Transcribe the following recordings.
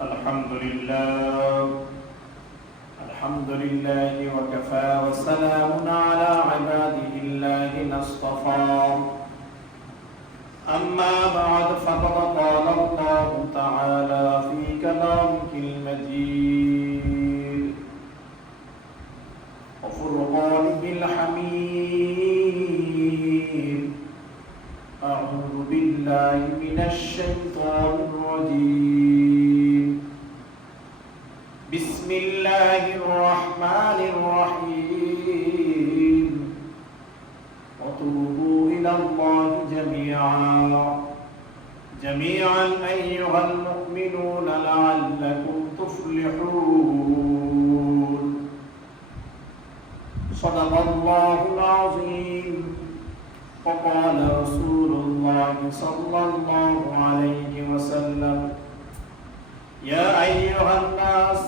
الحمد لله وكفى وسلام على عباده الذين اصطفى أما بعد فقد قال الله تعالى في كلامه المجيد وفرقانه الحميد أعوذ بالله من الشيطان الرجيم بسم الله الرحمن الرحيم وتوبوا إلى الله جميعا أيها المؤمنون لعلكم تفلحون صدق الله العظيم وقال رسول الله صلى الله عليه وسلم يا أيها الناس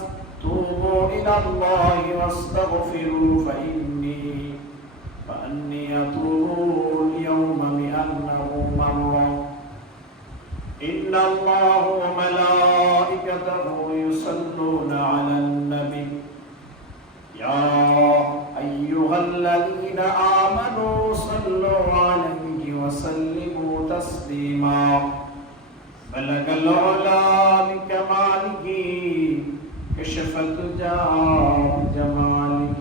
توبوا إلى الله واستغفروا فإني أتوب اليوم بأنه مرة إن الله وملائكته يصلون على النبي يا أيها الذين آمنوا صلوا عليه وسلموا تسليما بلغ العلا بكماله كشف الدجى بجماله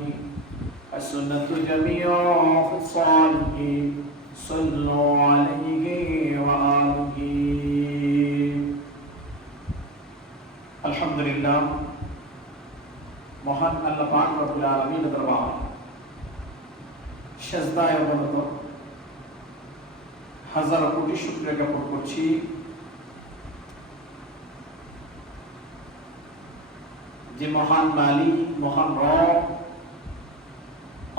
حسنت جميع خصاله صلوا عليه وآله الحمد لله মহান আল্লাহ পাক রব্বুল আলামিনের দরবারে সিজদায় অবনত হাজার কোটি শুকরিয়া জ্ঞাপন করছি যে মহান মালিক মহান রব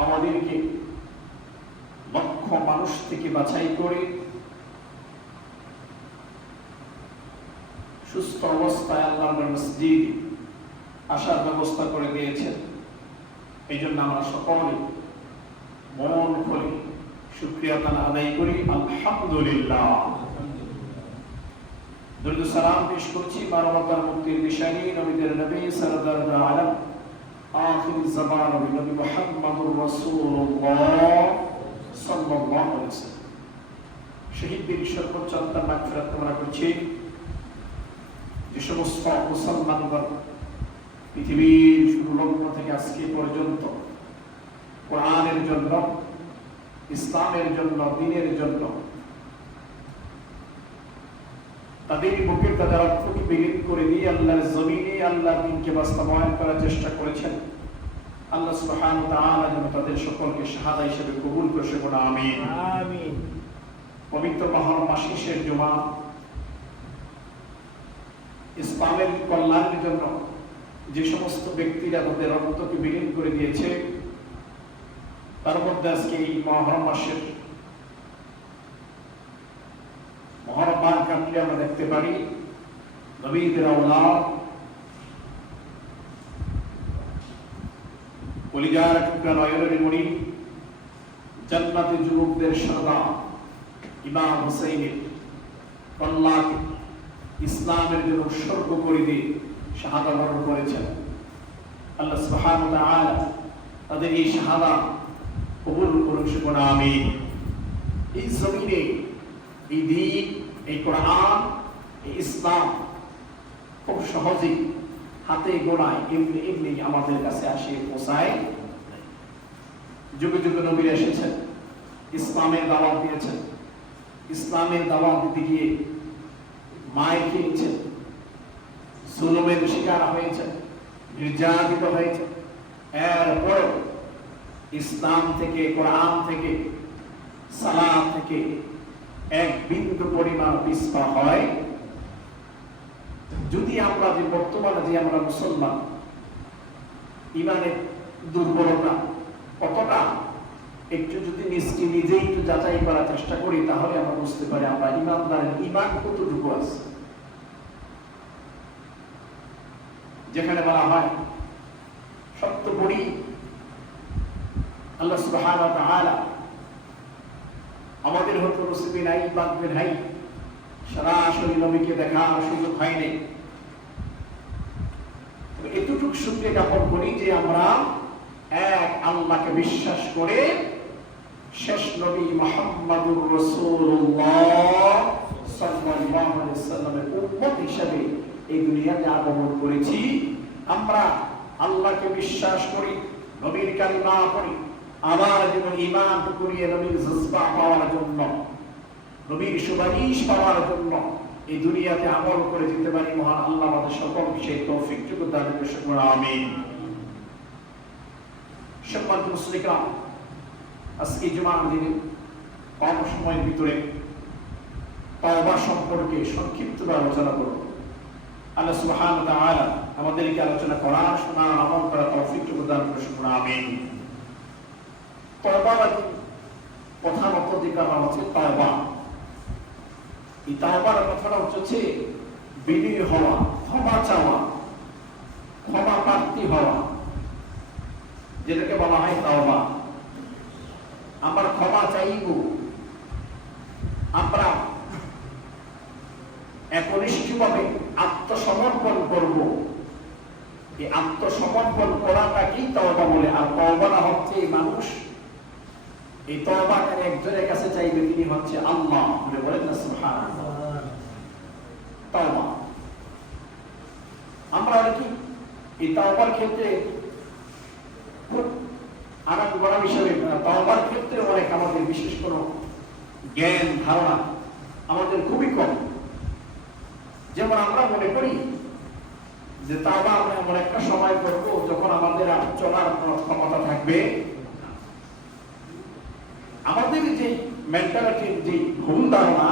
আমাদেরকে লক্ষ মানুষ থেকে বাছাই করে সুস্থ অবস্থায় আল্লাহর মসজিদে আসার ব্যবস্থা করে দিয়েছেন। এই জন্য আমরা সকলে মন খুলে শুকরিয়া আদায় করি আলহামদুলিল্লাহ। দরুদ সালাম পেশ করছি মানবতার মুক্তির দিশারি নবীদের নবী সরদার আলম আখির জামান নবী মুহাম্মদুর রাসূলুল্লাহ সাল্লাল্লাহু আলাইহি ওয়াসাল্লাম শহীদদের সর্বোচ্চ আত্মার মাগফিরাত কামনা করছি। যে সমস্ত মুসলমানগণ পৃথিবীর শুরু লগ্ন থেকে আজকে পর্যন্ত কোরআনের জন্য ইসলামের জন্য দ্বীনের জন্য তাদের বুকের তাদের রক্তকে বিলীন করে দিয়ে আল্লাহর জমিনে আল্লাহর দ্বীনকে বাস্তবায়ন করার চেষ্টা করেছেন। আল্লাহ সুবহানাহু ওয়া তাআলা যেন তাদের সকলকে শাহাদা হিসেবে কবুল করে বলুন আমিন আমিন। পবিত্র মহরম মাস শেষের জুমা ইসলামের কল্যাণের জন্য যে সমস্ত ব্যক্তিরা তাদের রক্তকে বিলীন করে দিয়েছে তার মধ্যে আজকে এই মহরম মাসের মহরম মাস কাটলে আমরা দেখতে পারি নবীদের আওলাদ কলিজার টুকরা নয়নের মণি জান্নাতি যুবকদের সর্দার ইমাম হুসাইনের কল্যাণকে ইসলামের জন্য উৎসর্গ করে দিয়ে শাহাদা বরণ করেছেন। আল্লাহ সুবহানাহু ওয়া তাআলা তাদের এই শাহাদা কবুল করুন বলুন আমিন। এই জমিনে এই দ্বীন এই কোরআন এই ইসলাম খুব সহজেই হাতে গোনায় এমনি আমাদের কাছে আসে পৌঁছায়। যুগে যুগে নবী এসেছেন, ইসলামের দাওয়াত দিয়েছেন, ইসলামের দাওয়াত দিতে গিয়ে মায়ের খেয়েছেন, জুলুমের শিকার হয়েছে, নির্যাতিত হয়েছে। এরপর ইসলাম থেকে কোরআন থেকে সালাত থেকে এক বিন্দু পরিমাণ পিছপা হয়। যদি আমরা যে বর্তমানে যে আমরা মুসলমান ইমানের দুর্বলতা কতটা একটু যদি নিজেই একটু যাচাই করার চেষ্টা করি তাহলে আমরা বুঝতে পারি আমরা ইমানদারের ইমান কতটুকু আছে। যেখানে বলা হয় সত্যপরি আল্লাহ সুবহানাহু ওয়া তাআলা আমাদের হয়তো নসিবে নাই, বাঁধবে নাই, সরাসরি নবীকে দেখার সুযোগ হয়নি, শুকরিয়া জ্ঞাপন করি যে আমরা এক আল্লাহকে বিশ্বাস করে শেষ নবী মুহাম্মদুর রাসূলুল্লাহ সাল্লাল্লাহু আলাইহি ওয়াসাল্লামের উম্মত হিসেবে এই দুনিয়াতে আগমন করেছি। আমরা আল্লাহকে বিশ্বাস করি, নবীর কালিমা পড়ি, আমার জীবন ঈমান করিয়ে নবীর জজবা পাওয়ার জন্য, নবীর সুপারিশ পাওয়ার জন্য এই দুনিয়াতে আমল করে যেতে পারি। মহান আল্লাহ আমাদের সকলকে সেই তৌফিক দান করুন, আমিন। সম্মানিত মুসলিমরা, আজকে জুমার দিনে কম সময়ের ভিতরে তওবা সম্পর্কে সংক্ষিপ্ত আলোচনা করব। আল্লাহ সুবহানাহু ওয়া তাআলা আমাদেরকে আলোচনা করা, শোনা, আমল করা তৌফিক দান করুন, আমিন। তওবা প্রধানত যে কারণ হচ্ছে তওবা, এই তওবার কথাটা হচ্ছে বিনয়ী হওয়া, ক্ষমা চাওয়া, ক্ষমা প্রার্থী হওয়া, যেটাকে বলা হয় তওবা। আমরা ক্ষমা চাইব, আমরা একনিষ্ঠভাবে আত্মসমর্পণ করব। এই আত্মসমর্পণ করাটাকেই তওবা বলে। আর তওবা হচ্ছে মানুষ এই তওবাকারী একজনের কাছে চাইবে, তিনি হচ্ছে আল্লাহ। বলেন না সুবহানাল্লাহ। তওবা আমরা কি এই তওবার ক্ষেত্রে খুব আনন্দ করা বিষয়, তওবার ক্ষেত্রে অনেক আমাদের বিশেষ কোনো জ্ঞান ধারণা আমাদের খুবই কম। যেমন আমরা মনে করি যে তওবা আমরা এমন একটা সময় করব যখন আমাদের আর চলার ক্ষমতা থাকবে। আমাদের যে মেন্টালিটির যে ভুল ধারণা,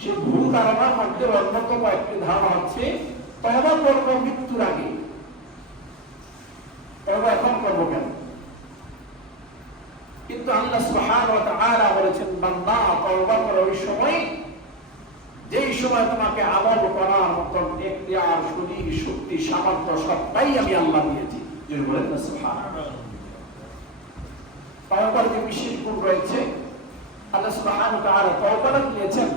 সেই ভুল ধারণার মধ্যে অন্যতম একটি ধারণা হচ্ছে তওবা করব মৃত্যুর আগে। তওবা এখন করব কেন? কিন্তু আল্লাহ সুবহানাহু ওয়া তাআলা বলেছেন, বান্দা তওবা করো ওই সময় যেই সময় তোমাকে আমল করার মতন এখতিয়ার, শরীর, শক্তি, সামর্থ্য সবটাই আমি আল্লাহ দিয়েছি। যিনি বলেন না সুবহানাল্লাহ। তওবার যে বিশেষ গুণ রয়েছে, আল্লাহ সুবহানাহু ওয়া তাআলা তওবা দিয়েছেন,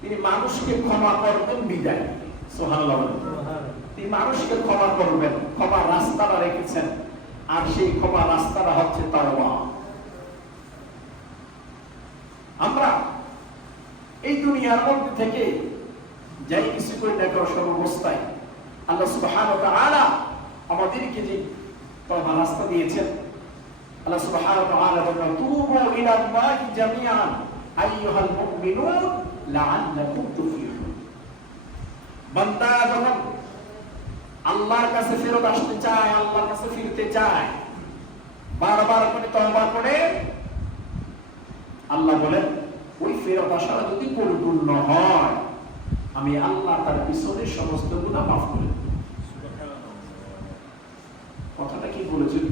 তিনি মানুষকে ক্ষমা করবেন বিদায়। সুবহানাল্লাহ। তিনি মানুষকে ক্ষমা করবেন, ক্ষমার রাস্তাটা রেখেছেন, আর সেই ক্ষমা রাস্তাটা হচ্ছে তওবা। আমরা এই দুনিয়ার মধ্যে থেকে যাই কিছু করি না কেন, সর্বাবস্থায় আল্লাহ সুবহানাহু ওয়া তাআলা আমাদেরকে যে তওবা রাস্তা দিয়েছেন, আল্লাহ সুবহানাহু ওয়া তাআলা বলেন, তুবু ইলাল্লাহি জামিআন আইয়ুহাল মুমিনুন লাআল্লাকুম তুফলিহুন। বান্দা যখন আল্লাহর কাছে ফেরত আসতে চায়, আল্লাহর কাছে ফিরতে চায়, বারবার করে তওবা করে, আল্লাহ বলেন ওই ফেরত আসাটা যদি পরিপূর্ণ হয়, আমি আল্লাহ তার পিছনের সমস্ত গুনাহ মাফ করে দেব। কথাটা কি বলেছেন?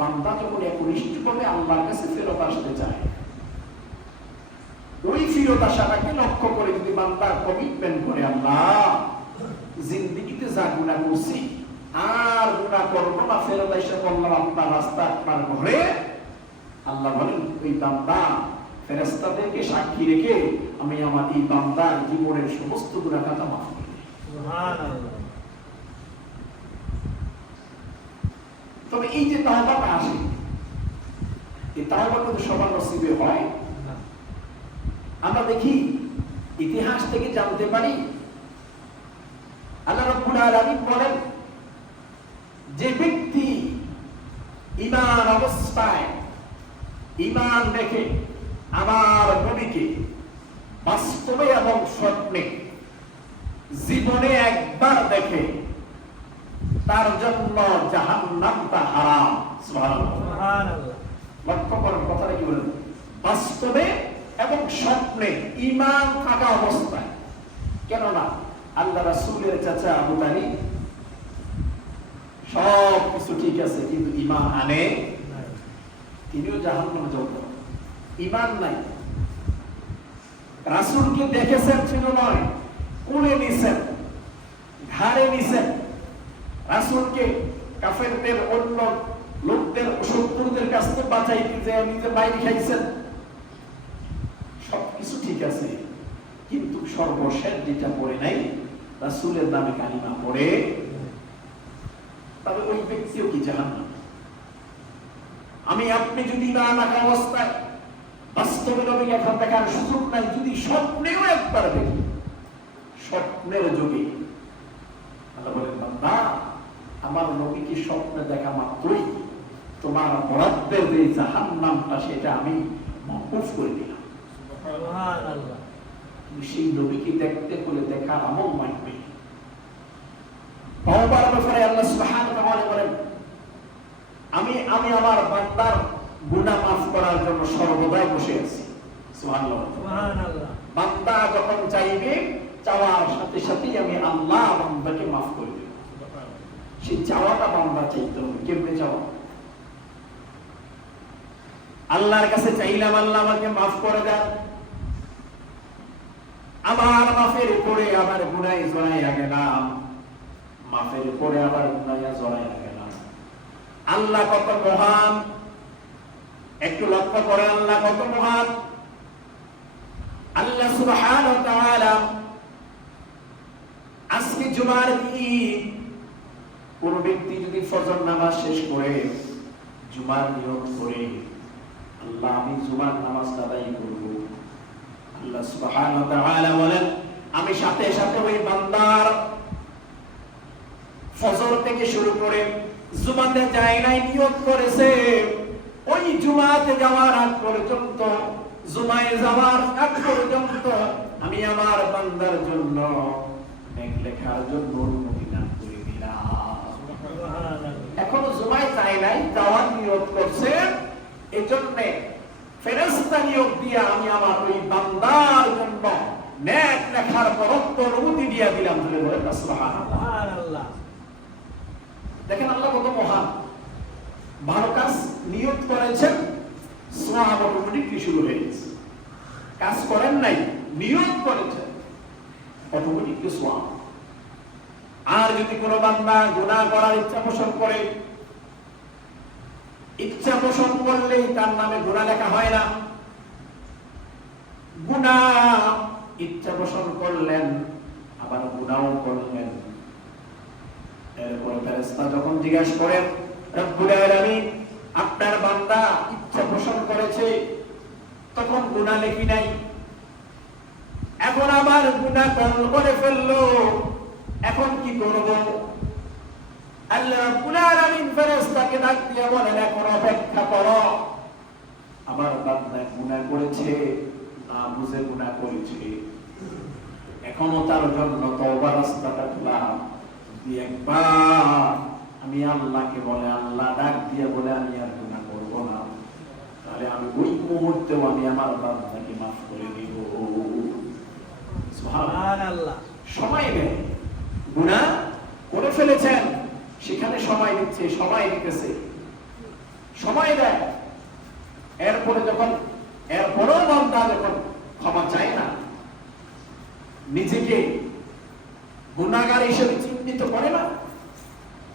বান্দা যখন একনিষ্ঠভাবে আল্লাহর কাছে ফেরত আসতে চায়, ওই ফেরত আসাটাকে লক্ষ্য করে যদি বান্দা কমিটমেন্ট করে, আল্লাহ জিন্দেগিতে যা গুনাহ করছি আর গুনাহ করবো না, ফেরত এসে বললাম আপনার রাস্তা, আপনার ঘরে, আল্লাহ বলেন ওই বান্দা ফেরেশতাদেরকে সাক্ষী রেখে আমি আমার এই বান্দার জীবনের সমস্ত গুনাহ খাতা মাফ করে দিই। সুবহানাল্লাহ। তবে এই যে তওবাটা আসে, এই তওবা কিন্তু সবার নসিবে হয় না। আমরা দেখি ইতিহাস থেকে জানতে পারি, আল্লাহ রাব্বুল আলামিন বলেন, যে ব্যক্তি ঈমান অবস্থায় ঈমান রেখে আমার নবীকে বাস্তবে এবং স্বপ্নে জীবনে একবার দেখে, তার জন্য জাহান্নামটা হারাম। সুবহানাল্লাহ। লক্ষ্য করেন কথাটা কি বলেন, বাস্তবে এবং স্বপ্নে ঈমান থাকা অবস্থায়। কেননা আল্লাহ রাসূলের চাচা আবু তালিব সব কিছু ঠিক আছে, কিন্তু ঈমান আনে নাই, তিনিও জাহান্নামে যাবেন। ঈমান নাই। রাসূলকে দেখেছেন ছিল নয়, কোলে নিছেন, ঘাড়ে নিছেন, রাসূলকে কাফেরদের, অন্য লোকদের, শত্রুদের কাছ থেকে বাঁচাইতে যে নিজে বাইরে খাইছেন, সবকিছু ঠিক আছে, কিন্তু সর্বশেষ যেটা পড়ে নাই, রাসূলের নামে কালিমা পড়ে তবে ওই ব্যক্তিও কি জাহান্নামী। আমি আপনি যদি না রাখা অবস্থায় বাস্তবে নবী এখন দেখার সুযোগ নাই, যদি স্বপ্নেও একবার দেখি, স্বপ্নের যুগে আল্লাহ বলেন বান্দা আমার নবীকে স্বপ্নে দেখা মাত্রই তোমার বরাদ্দের যে জাহান্নামটা সেটা আমি মওকুফ করে দিলাম। সুবহানাল্লাহ। সেই নবীকে দেখতে বলে দেখার আমল মানবে। তওবার ব্যাপারে আল্লাহ সুবহানাহু ওয়া তাআলা বলেন আমি আমার বান্দার গুনাহ মাফ করার জন্য সর্বদাই বসে আছি। সুবহানাল্লাহ সুবহানাল্লাহ। বান্দা যখন চাইবে চাওয়ার সাথে সাথেই আমি আল্লাহ বান্দাকে মাফ করে দেব। সেই চাওয়াটা বান্দা চাইতে হবে। কেমনে চাওয়া? আল্লাহর কাছে চাইলাম আল্লাহ আমাকে মাফ করে দেন, আমার মাফের পরে আবার গুনাহে জড়াইয়া গেলাম, মাফের পরে আবার গুনাহে জড়াইয়া গেলাম। আল্লাহ কত মহান, একটু লক্ষ্য করে আল্লাহ কত মহান। আল্লাহ সুবহানাহু ওয়া তাআলা আজকে জুমার দিন কোন ব্যক্তি যদি ফজর নামাজ শেষ করে জুমার নিয়ত করে আল্লাহ আমি জুমার নামাজ আদায় করব, আল্লাহ সুবহানাহু ওয়া তাআলা বলেন আমি সাথে সাথে ওই বান্দার ফজর থেকে শুরু করে জুমাতে যায় নাই নিয়ত করেছে, ওই জুমাতে যাওয়ার আগ পর্যন্ত, জুমায় যাওয়ার আগ পর্যন্ত আমি আমার বান্দার জন্য নেক লেখার জন্য অনুমতি দান করে দিলাম। এখনো জুমায় যায় নাই, যাওয়ার নিয়ত করছে, এজন্য ফেরেশতা নিয়োগ দিয়ে আমি আমার ওই বান্দার জন্য নেক লেখার বরকত অনুমতি দিয়ে দিলাম। বলে সুবহানাল্লাহ। দেখেন আল্লাহ কত মহান। ভালো কাজ নিয়ত করেছেন, সওয়াব অটোমেটিকলি শুরু হয়ে গেছে। কাজ করেন নাই, নিয়ত করেছেন, অটোমেটিকলি সওয়াব। আর যদি কোনো বান্দা গুনাহ করার ইচ্ছা পোষণ করে, ইচ্ছা পোষণ করলেই তার নামে গুনাহ লেখা হয় না। গুনাহ ইচ্ছা পোষণ করলেন আবার গুনাহও করলেন, এরপর ফেরেশতা যখন জিজ্ঞাসা করেন রব্বুল আলামিন আপনার বান্দা ইচ্ছা পোষণ করেছে তখন গুনাহ লেখি নাই, এখন আবার গুনাহ করে ফেললো, এখন কি করব? আল্লাহ রাব্বুল আলামিন ফেরেশতাকে ডাক দিয়ে বলেন এখন অপেক্ষা করো, আমার বান্দা গুনাহ করেছে, না বুঝে গুনাহ করেছে, এখনো তার জন্য তওবার রাস্তাটা খোলা। একবার আমি আল্লাহকে বলে আল্লাহ ডাক দিয়ে বলে আমি আর গুনাহ করব না, তাহলে আমি ওই মুহূর্তেও আমি আমার বান্দাকে মাফ করে দিব। সুবহানাল্লাহ। সময় নেই, গুনাহ করে ফেলেছেন সেখানে সময় দিচ্ছে, সময় দিতেছে, সময় দেয়। এরপরে যখন এরপরেও বান্দা যখন ক্ষমা চায় না, নিজেকে গুনাহগার হিসেবে চিহ্নিত করে না,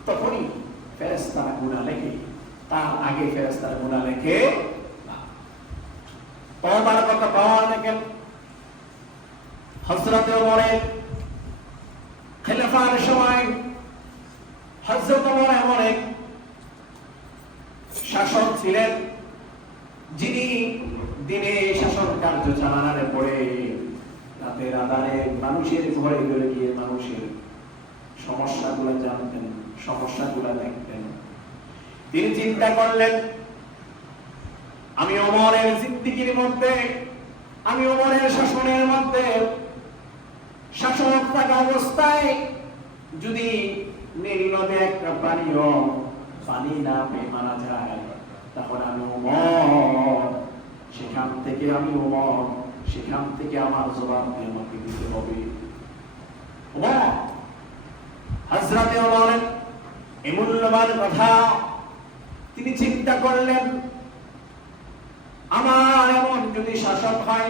তখনই ফেরেশতারা গুনাহ লেখে, তার আগে ফেরেশতারা গুনাহ লেখে না। তওবার কথা পাওয়ার দেখেন হযরত ওমরের খেলাফার সময় হযরত ওমর এমন এক শাসক ছিলেন যিনি দিনে শাসন কার্য চালানোর পরে রাতের আধারে মানুষের ঘরে ঘরে গিয়ে মানুষের সমস্যাগুলো জানতেন, সমস্যাগুলো দেখতেন। তিনি চিন্তা করলেন আমি ওমরের জিন্দেগীর মধ্যে, আমি ওমরের শাসনের মধ্যে শাসক থাকা অবস্থায় যদি নীল নদে একটা পানি না পেয়ে মারা যায়, তাহলে আমি ওমর সেখান থেকে আমার জবাব দিয়ে আমাকে দিতে হবে। হযরত ওমরের এই মূল্যবান কথা তিনি চিন্তা করলেন, আমার এমন যদি শাসক হয়,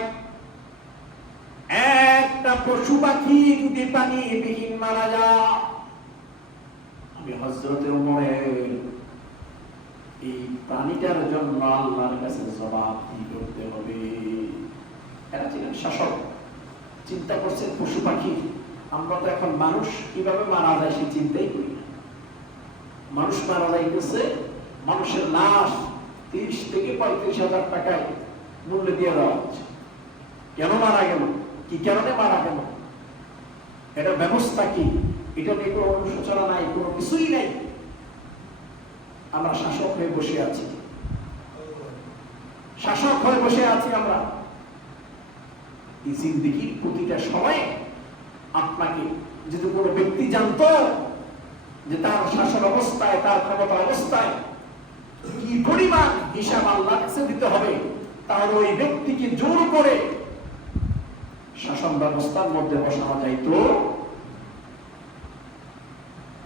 একটা পশু পাখি যদি পানি বিহীন মারা যায়, আমি হযরত ওমরের এই প্রাণীটার জন্য আল্লাহর কাছে জবাব দিতে হবে। এরা ছিলেন শাসক, চিন্তা করছেন পশু পাখি, আমরা তো এখন মানুষ কিভাবে মারা যায় সে চিন্তাই করি না। মানুষ মারা যাইতেছে, মানুষের লাশ 30 থেকে 35,000 টাকায় মূল্য দিয়ে দেওয়া হচ্ছে। কেন মারা গেল, কি কারণে মারা গেল, এটার ব্যবস্থা কি, এটা নিয়ে কোনো অনুশোচনা নাই, কোনো কিছুই নাই। আমরা শাসক হয়ে বসে আছি, শাসক হয়ে বসে আছি আমরা। এই জিন্দেগির প্রতিটা সময়ে আপনাকে যদি কোনো ব্যক্তি জানতো যে তার শাসন অবস্থায়, তার ক্ষমতা অবস্থায় কি পরিমাণ হিসাব আল্লাহর কাছে দিতে হবে, তাহলে ওই ব্যক্তিকে জোর করে শাসন ব্যবস্থার মধ্যে বসানো যাইতো।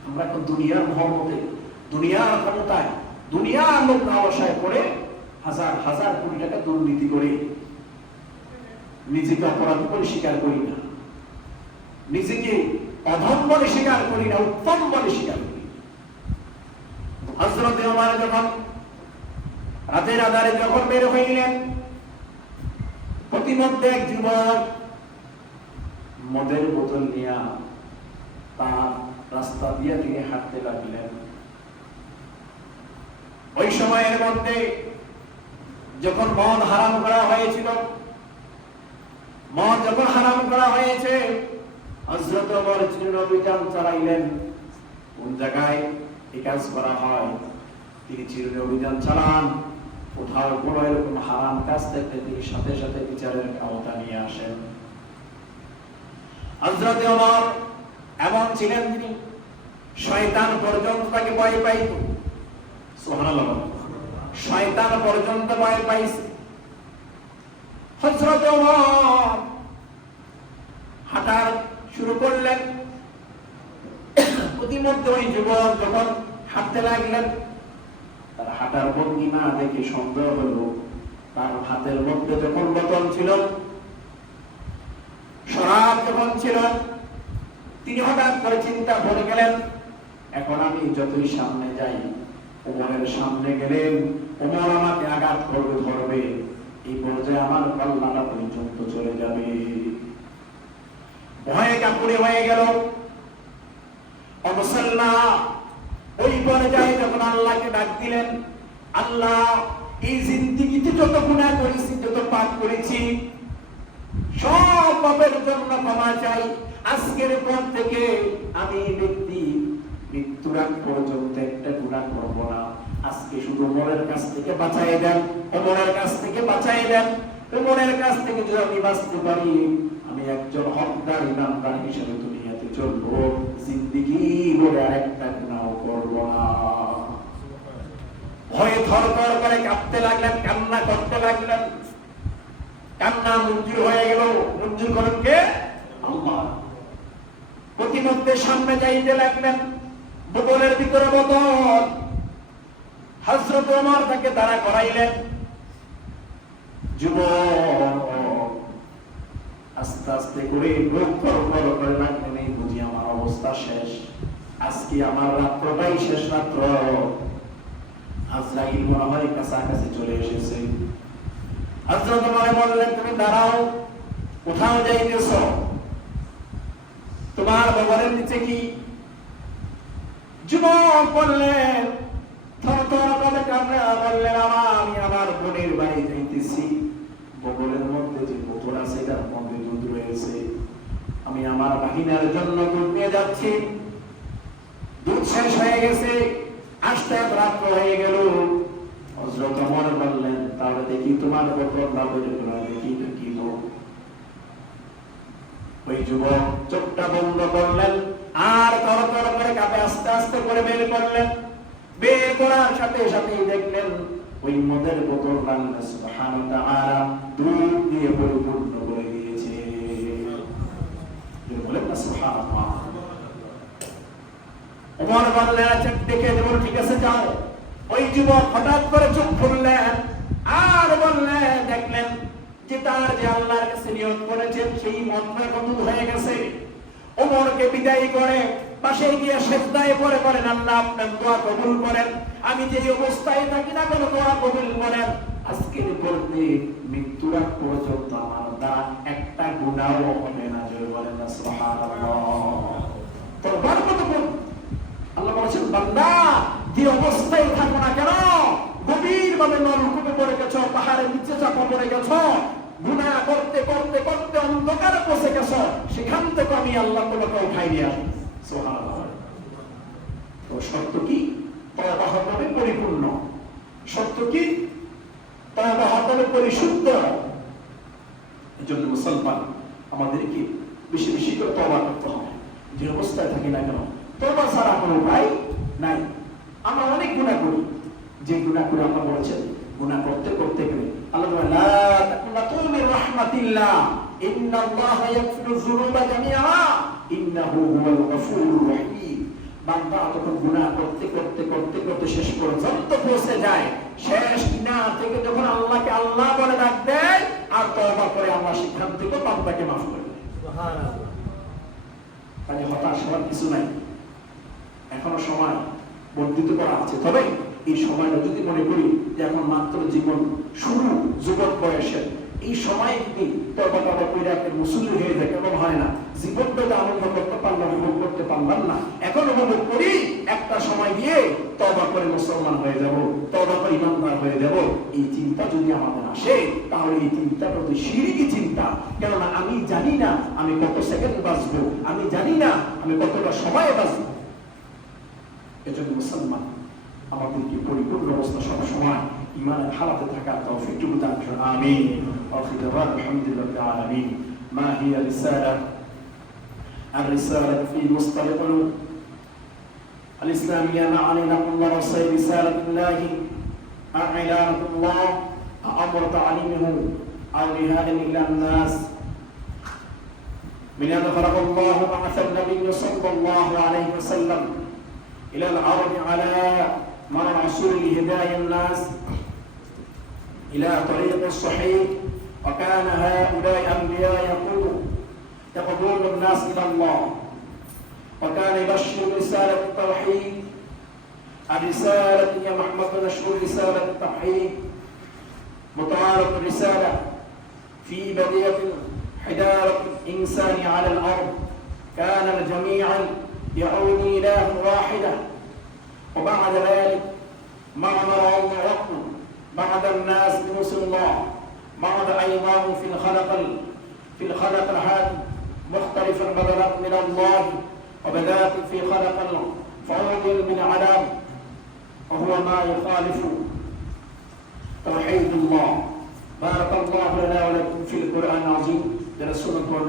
আমরা এখন দুনিয়ার মহম্মতে, দুনিয়ার ক্ষমতায়, দুনিয়ার লোক লালসায় পড়ে হাজার হাজার কোটি টাকা দুর্নীতি করে নিজেকে অপরাধ বলে স্বীকার করি না, নিজেকে অধম বলে স্বীকার করি না, উত্তম বলে স্বীকার করি। হযরত ওমর যখন রাতের আঁধারে যখন বের হইলেন, প্রতিমধ্যে এক যুবক মদের বোতল নিয়ে তার রাস্তা দিয়ে তিনি হাঁটতে লাগলেন। ওই সময়ের মধ্যে যখন মদ হারাম করা হয়েছিল, মদ যখন হারাম করা হয়েছে, হযরত ওমর চিরুনি অভিযান চালাইলেন। কোন জায়গায় এই কাজ করা হয় তিনি চিরুনি অভিযান চালান, কোথাও কোনো এরকম হারাম কাজ দেখলে তিনি সাথে সাথে বিচারের আওতা নিয়ে আসেন। হযরত ওমর এমন ছিলেন, তিনি শয়তান পর্যন্ত তাকে ভয় পাইত। সুবহানাল্লাহ, শয়তান পর্যন্ত ভয় পাইছে। হযরত ওমর হাঁটা শুরু করলেন। প্রতিমধ্যে ওই যুবক যখন হাঁটতে লাগলেন, তার হাঁটার ভঙ্গিমা দেখে সন্দেহ হলো। তার হাতের মধ্যে যখন বোতল ছিল, শরাব যখন ছিল, তিনি হঠাৎ করে চিন্তা করে গেলেন, এখন আমি যতই সামনে যাই, ওমরের সামনে গেলেন ওমর আমাকে আঘাত করবে, ধরবে, এই পর্যায়ে আমার কল্যাণা পর্যন্ত চলে যাবে। ভয়ে কাপুরে হয়ে গেল। মুসলমান ওই পর্যায়ে যখন আল্লাহকে ডাক দিলেন, আল্লাহ এই জিন্দেগিতে যত গুনাহ করেছি, যত পাপ করেছি, সব পাপের জন্য ক্ষমা চাই। আজকের পর থেকে আমি ব্যক্তি মৃত্যুর আগ পর্যন্ত একটা গুনাহ করব না। আজকে শুধু ওমরের কাছ থেকে বাঁচাই দেন, ওমরের কাছ থেকে বাঁচাই দেন। ওমরের কাছ থেকে যদি আমি বাঁচতে পারি, আমি একজন হকদার ইমানদার হিসেবে দুনিয়াতে চলবো, জিন্দেগি বলে আরেকটা গুনাহ করব না। ভয়ে থরথর করে কাঁপতে লাগলেন, কান্না করতে লাগলেন। কান্না মঞ্জুর হয়ে গেল। মঞ্জুর করেন কে? আল্লাহ। প্রতিমধ্যে সামনে যাইতে লাগলেন, বোতলের ভিতরে বোতল। হযরত ওমর তাকে দাঁড়া করাইলেন। যুবক আস্তে আস্তে করে মুখ ফরফর করে লাগলেন, এই বুঝি আমার অবস্থা শেষ, আজকে আমার রাত্রটাই শেষ রাত্র। আজরাইল মনে হয় কাছাকাছি চলে এসেছে। হযরত ওমর বললেন, তুমি দাঁড়াও, কোথাও যাইতেছ? তোমার বগলের নিচে কি? যুবক বললেন, থরথর করে কান্না বললেন, আমি আমার বোনের বাড়ি যাইতেছি। বগলের মধ্যে যে বোতল আছে, তার মধ্যে দুধ রয়েছে। আমি আমার বাহিনীর জন্য দুধ নিয়ে যাচ্ছি। দুধ শেষ হয়ে গেছে, আস্তে রাত্র হয়ে গেল। হযরত ওমর বললেন, তাহলে দেখি তোমার বোতল বের করে দেখি তো কি। ওই যুবক চোখটা বন্ধ করলেন, আর তরতর করে কাঁপে আস্তে আস্তে করে বের করলেন। বের করার সাথে সাথেই দেখলেন ওই মদের বোতল আল্লাহ সুবহানাহু ওয়া তাআলা দুধ দিয়ে পরিপূর্ণ করে দিয়েছে। বলেন না সুবহানাল্লাহ। ওমর বললেন, আচ্ছা দেখে দেব, ঠিক আছে যাও। ওই যুবক হঠাৎ করে চোখ খুললেন আর বললেন, দেখলেন যে তার যে আল্লাহর কাছে নিয়ত করেছেন সেই মন্ত্র কবুল হয়ে গেছে। ওমরকে বিদায় করে পাশে গিয়ে সিজদায় পড়ে বলেন, আল্লাহ আপনার দোয়া কবুল করেন, আমি যে অবস্থায় থাকি না কেন দোয়া কবুল করেন। আজকের পরে মৃত্যুর আগ পর্যন্ত আমার দ্বারা একটা গুনাহও হবে না। জয় বলেন না সুবহানাল্লাহ। তো বরকত আল্লাহ বলেছেন, বান্দা যে অবস্থায় থাকো না কেন, গভীরভাবে নলকূপে পড়ে গেছো, পাহাড়ের নিচে চাপা পড়ে গেছো, গুনাহ করতে করতে করতে অন্ধকারে পৌঁছে গেছো, সেখান থেকে আমি আল্লাহ তোমাকে উঠাই নিয়ে আসবো। সুবহানাল্লাহ। তো সত্য কি? তওবা হবে পরিপূর্ণ। সত্য কি? তওবা হবে পরিশুদ্ধ। এজন্য মুসলমান আমাদেরকে বেশি বেশি করে তওবা করতে হবে। যে অবস্থায় থাকি না কেন, তওবা ছাড়া কোনো উপায় নাই। আমরা অনেক গুনাহ করি, যে গুনাহ করে আল্লাহ বলেছেন গুনাহ করতে করতে গেলে আল্লাহ বলেন লা তাকুনাতু মির রাহমাতিল্লাহ ইন্নাল্লাহা ইয়াগফিরুয যুনুবা জামিআ ইন্নাহু হুয়াল গফুরুর রহিম। বান্দা তখন গুনাহ করতে করতে করতে করতে শেষ পর্যন্ত পৌঁছে যায়, শেষ কিনারা থেকে যখন আল্লাহকে আল্লাহ বলে ডাক দেয় আর তওবা করে, আল্লাহ সেখান থেকে বান্দাকে মাফ করে দেয়। সুবহানাল্লাহ। তাই হতাশ হওয়ার কিছু নাই, এখনো সময় বর্ধিত করা আছে। তবে এই সময়টা যদি মনে করি যে এখন মাত্র জীবন শুরু, যুবক বয়সের এই সময় যদি তওবা করে একটা মুসলিম হয়ে যায়, কেমন হয় না? জীবনটাকে আনন্দ করতে পারলাম, উপভোগ করতে পারলাম না, এখন উপভোগ করি, একটা সময় গিয়ে তওবা করে মুসলমান হয়ে যাব, তওবা করে ইমানদার হয়ে যাব। এই চিন্তা যদি আমাদের আসে, তাহলে এই চিন্তাটা তো শিরকি চিন্তা। কেননা আমি জানি না আমি কত সেকেন্ড বাঁচবো, আমি জানি না আমি কতটা সময় বাঁচবো। এজন্য মুসলমান আমাদেরকে পরিপূর্ণ অবস্থা সবসময় ইমানের হালাতে থাকা তৌফিক দান করুন। আমিন। আখির দাওয়ানা আলহামদুলিল্লাহি রাব্বিল আলামিন। মা হিয়া রিসালা? الرسالة في مصطلح الإسلامية معني نقول رسائل رسالة الله أعلان الله أمر تعليمه أو نهاية إلى الناس. من أن خلق الله بعث النبي صلى الله عليه وسلم إلى العرب على مر العصور لهداية الناس إلى طريق الصحيح، وكان هؤلاء أنبياء يقودون الناس إلى الله، وكان يبشر رسالة التوحيد. الرسالة يا محمد نشر رسالة التوحيد، متعارف الرسالة في بدية حدارة الإنسان على الأرض. كان الجميع يعود إله واحدة، وبعد ذلك مع مرض وقت بعد الناس بنصر الله، بعد أيضا في الخلق الحادي مختلفا بدلا من الله، وبدات في خلق فعوض من عذاب، وهو ما يخالف توحيد الله. بارك الله لنا ولكم في القرآن العظيم. برسول الله